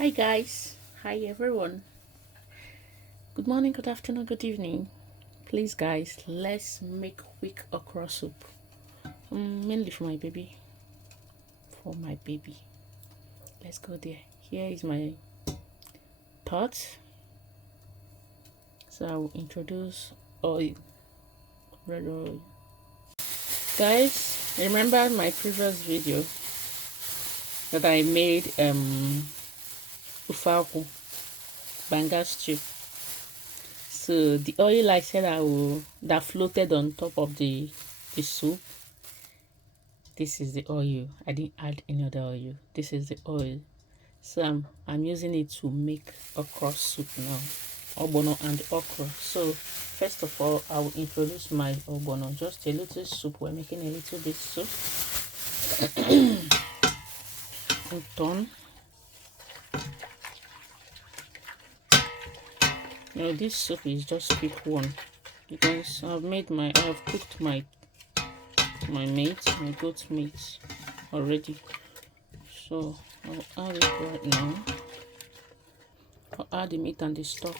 Hi guys, hi everyone. Good morning, good afternoon, good evening. Please guys, let's make quick okra soup. Mainly for my baby. Let's go there. Here is my pot. So I will introduce oil, red oil. Guys, remember my previous video that I made ufaku banga stew. So the oil I said that floated on top of the soup. This is the oil. I didn't add any other oil. This is the oil. So I'm using it to make okra soup now. Ogbono and okra. So first of all, I will introduce my ogbono. Just a little soup. We're making a little bit soup. Done. This soup is just quick one because I've cooked my goat meat already. So I'll add it right now. I'll add the meat and the stock.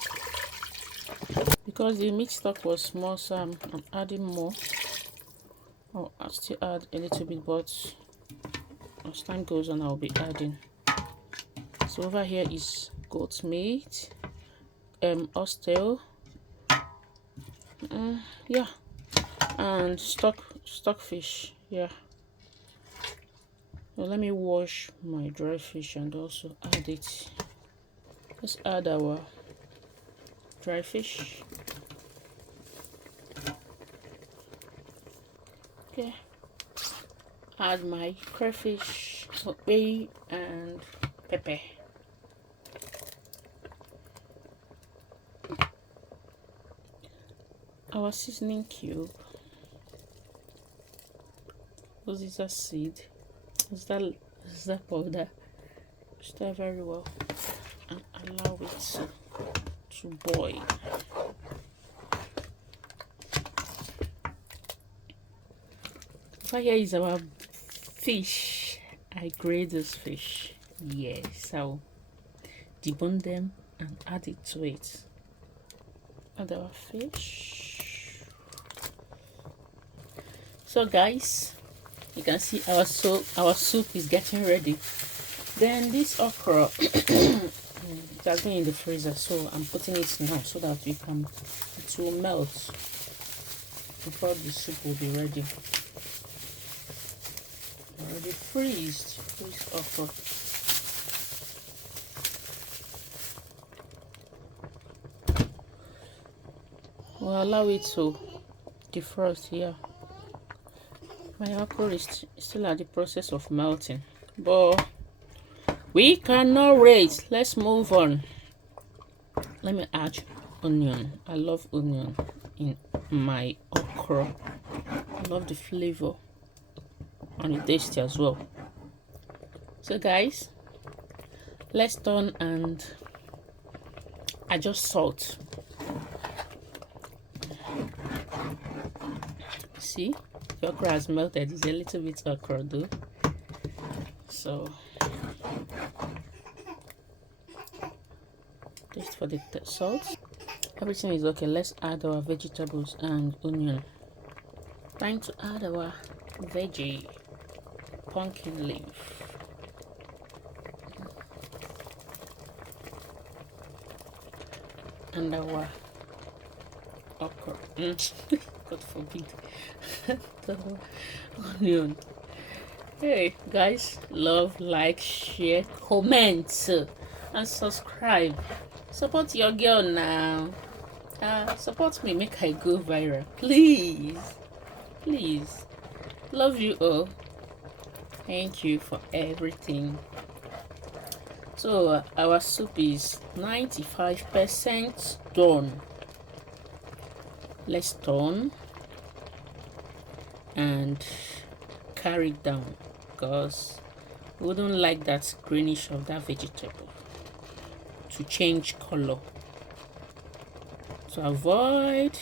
Because the meat stock was small, so I'm adding more. I'll still add a little bit, but as time goes on, I'll be adding. So over here is goat meat, oxtail, yeah, and stockfish, yeah. So let me wash my dry fish and also add it. Let's add our dry fish. Okay. Add my crayfish, okpei, and pepper. Our seasoning cube. This is a seed. Is that powder? Stir very well and allow it to boil. So here is our fish. I grate this fish. Yes, I'll debone them and add it to it. Add our fish. So guys, you can see our soup is getting ready. Then this okra it has been in the freezer, so I'm putting it now so that it will melt before the soup will be ready. Already freezed this okra. We'll allow it to defrost here. My okra is still at the process of melting, but we cannot wait. Let's move on. Let me add onion. I love onion in my okra. I love the flavor and the taste as well. So guys, let's turn and adjust salt. See, the okra has melted. It's a little bit okra though, so just for the salt, everything is okay. Let's add our vegetables and onion. Time to add our veggie, pumpkin leaf, and our okra. God forbid. The onion. Hey guys, love, like, share, comment, and subscribe. Support your girl now. Support me, make I go viral, please. Love you all. Thank you for everything. So our soup is 95% done. Let's turn and carry it down because we wouldn't like that greenish of that vegetable to change color, to avoid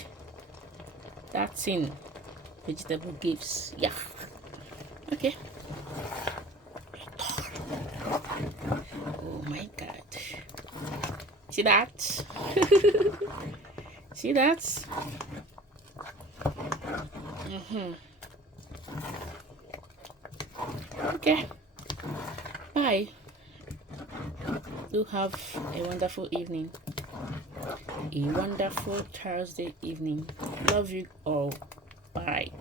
that thing vegetable gives. Yeah, okay. Oh my god. See that? See that? Okay. Bye. Do have a wonderful evening. A wonderful Thursday evening. Love you all. Bye.